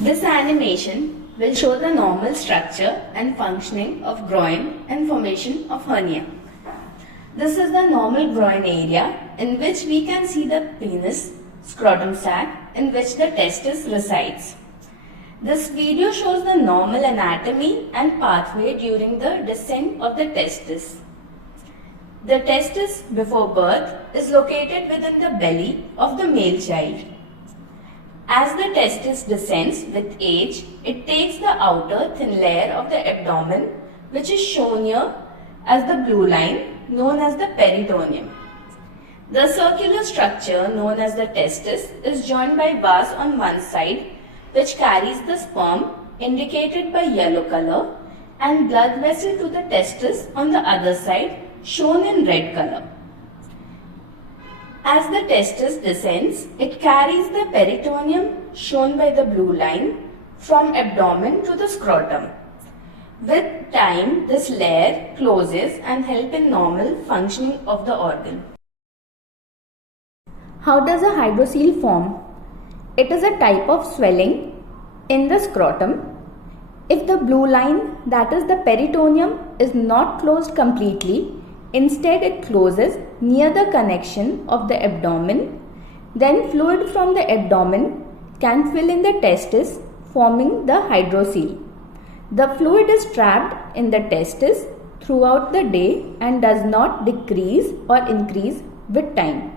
This animation will show the normal structure and functioning of groin and formation of hernia. This is the normal groin area in which we can see the penis, scrotum sac in which the testis resides. This video shows the normal anatomy and pathway during the descent of the testis. The testis before birth is located within the belly of the male child. As the testis descends with age, it takes the outer thin layer of the abdomen, which is shown here as the blue line, known as the peritoneum. The circular structure known as the testis is joined by vas on one side, which carries the sperm indicated by yellow color, and blood vessel to the testis on the other side, shown in red color. As the testis descends, it carries the peritoneum, shown by the blue line, from abdomen to the scrotum. With time, this layer closes and helps in normal functioning of the organ. How does a hydrocele form? It is a type of swelling in the scrotum. If the blue line, that is the peritoneum, is not closed completely, instead it closes near the connection of the abdomen, then fluid from the abdomen can fill in the testis, forming the hydrocele. The fluid is trapped in the testis throughout the day and does not decrease or increase with time.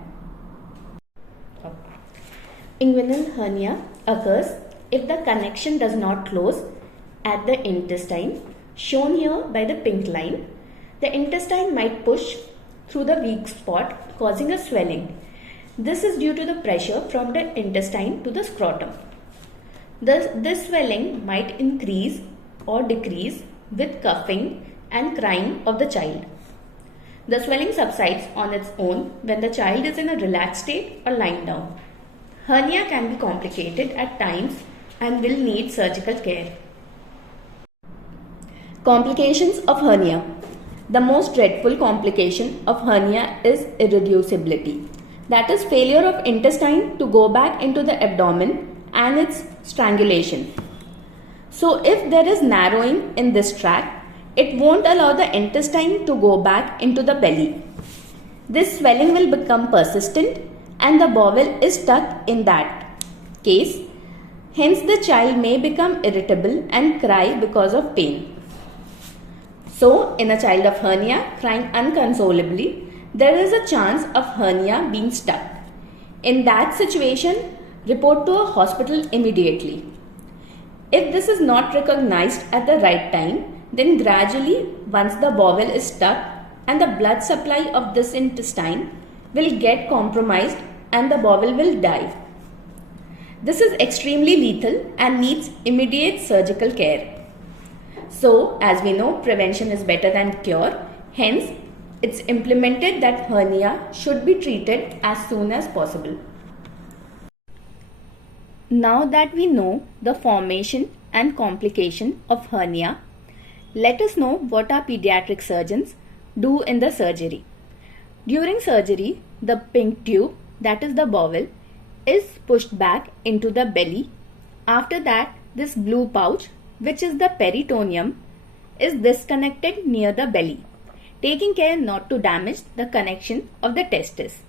Inguinal hernia occurs if the connection does not close at the intestine, shown here by the pink line. The intestine might push through the weak spot, causing a swelling. This is due to the pressure from the intestine to the scrotum. This swelling might increase or decrease with coughing and crying of the child. The swelling subsides on its own when the child is in a relaxed state or lying down. Hernia can be complicated at times and will need surgical care. Complications of hernia. The most dreadful complication of hernia is irreducibility. That is failure of intestine to go back into the abdomen and its strangulation. So if there is narrowing in this tract, it won't allow the intestine to go back into the belly. This swelling will become persistent and the bowel is stuck in that case. Hence the child may become irritable and cry because of pain. So, in a child of hernia crying uncontrollably, there is a chance of hernia being stuck. In that situation, report to a hospital immediately. If this is not recognized at the right time, then gradually, once the bowel is stuck and the blood supply of this intestine will get compromised and the bowel will die. This is extremely lethal and needs immediate surgical care. So, as we know, prevention is better than cure. Hence, it's implemented that hernia should be treated as soon as possible. Now that we know the formation and complication of hernia, let us know what our pediatric surgeons do in the surgery. During surgery, the pink tube, that is the bowel, is pushed back into the belly. After that, this blue pouch, which is the peritoneum, is disconnected near the belly, taking care not to damage the connection of the testis.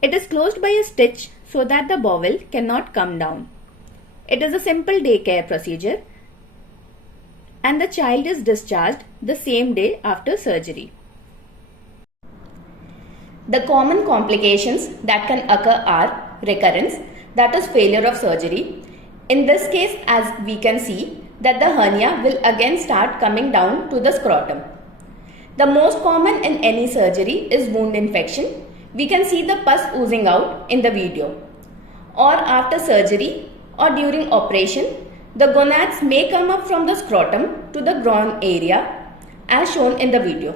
It is closed by a stitch so that the bowel cannot come down. It is a simple daycare procedure and the child is discharged the same day after surgery. The common complications that can occur are recurrence, that is failure of surgery. In this case, as we can see, that the hernia will again start coming down to the scrotum. The most common in any surgery is wound infection. We can see the pus oozing out in the video. Or after surgery or during operation, the gonads may come up from the scrotum to the groin area as shown in the video.